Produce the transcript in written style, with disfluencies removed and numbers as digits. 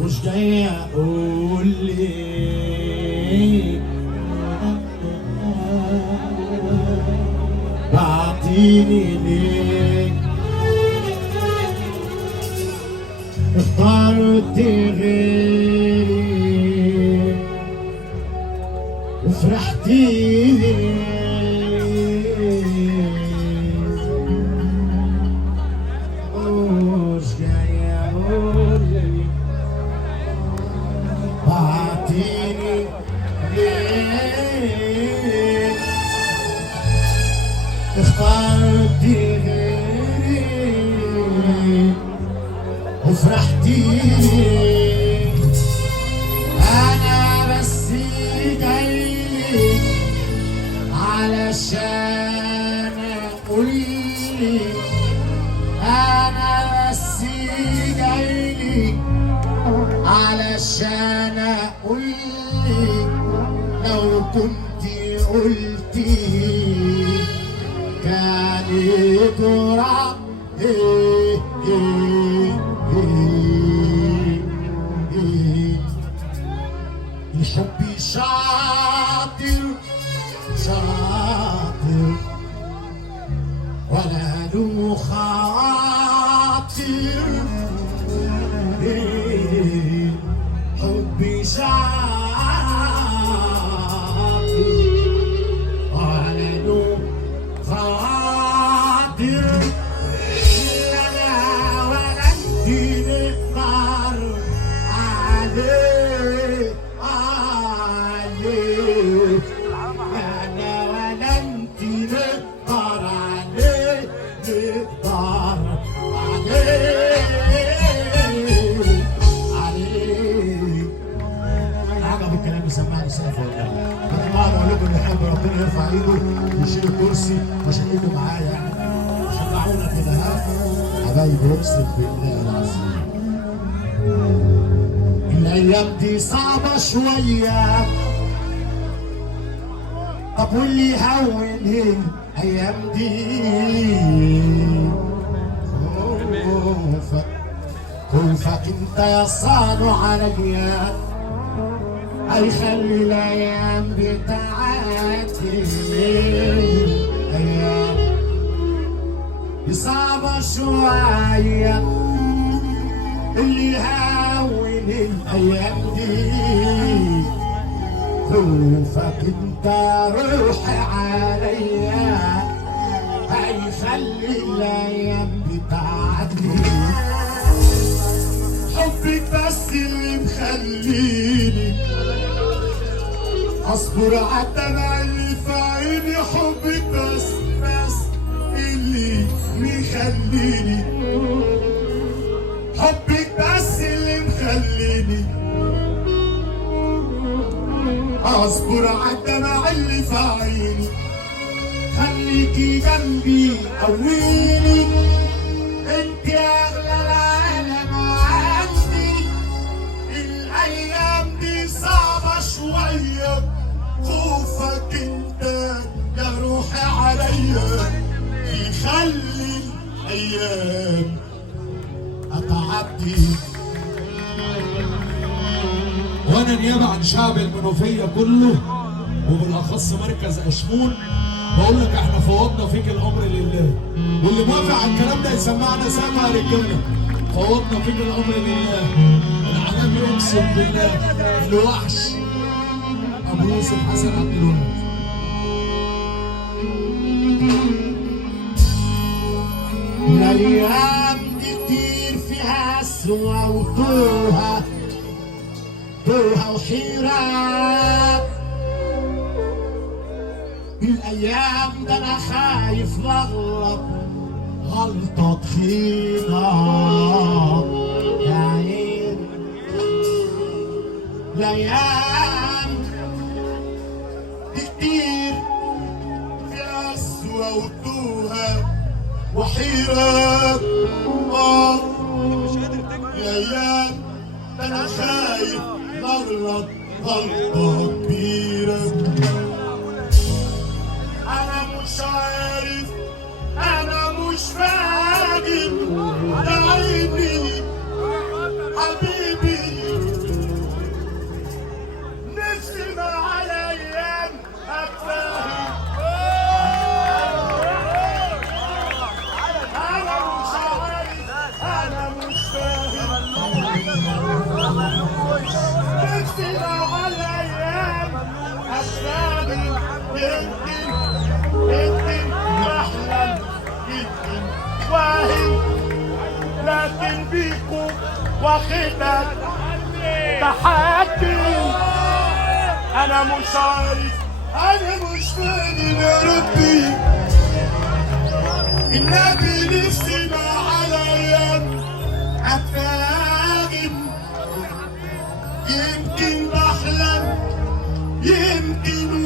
مش جاي اقول لي بعتيني ليه، اخترت غيري وفرحتي ليه، مش جاي اقول لي بعتيني ليه، اخترت غيري وفرحتي ليه. انا بس جايلك علشان اقولك، انا بس جايلك علشان اقولك، لو كنت قلتي كان يجرى حبي شاطر شاطر ولا له خاطر، حبي شاطر ولا له خاطر، لا انا ولا انت نقدر عليه انا ولا انت نقدر عليه، نقدر عليه. عجب الكلام يسمعني سقف والله. انا بقعد اقول لكم اللي يحب ربنا يرفع ايده ويشيل الكرسي عشان ايده معايا يعني. شجعونا كده ها حبايبي، اقسم بالله العظيم الايام دي صعبه شويه، طب واللي يهون الايام دي خوفك انت يا صانع عليا، هيخلي الايام بتاعتي ايام دي صعبه شويه، اللي يهون الايام دي خوفك انت روحي عليا، هيخلي الايام بتاعتي حبك بس اللي مخليني اصبر عالدمع اللي في عيني، حبك بس اللي مخليني، حبك بس اللي مخليني اصبر عالدمع اللي في عيني، خليكي جنبي قويني، انت اغلى العالم عندي، الايام دي صعبة شوية، خوفك انت يا روحي عليا، يخلي الايام اتعدي. وانا نيابه عن شعب المنوفيه كله وبالاخص مركز اشمون بقول لك احنا فوضنا فيك الامر لله، واللي موافق على الكلام ده يسمعنا سامع يا رجاله. فوضنا فيك الامر لله، العالم يقسم بالله الوحش ابو يوسف حسن عبد الوهاب. الايام دي كتير فيها سوى وتوها وحيرة، الايام ده انا خايف لغلط غلطة تخينة يا عين. الايام دي كتير فيها سوى وتوها وحيرة، الايام ده انا خايف غلط غلطة كبيرة، أنا مش عارف أنا مش فاهم يا عيني حبيبي واخدك تحدي. انا مش عارف، انا مش فاهم يا ربي، النبي نفسي ما عليا افاهم. يمكن بحلم، يمكن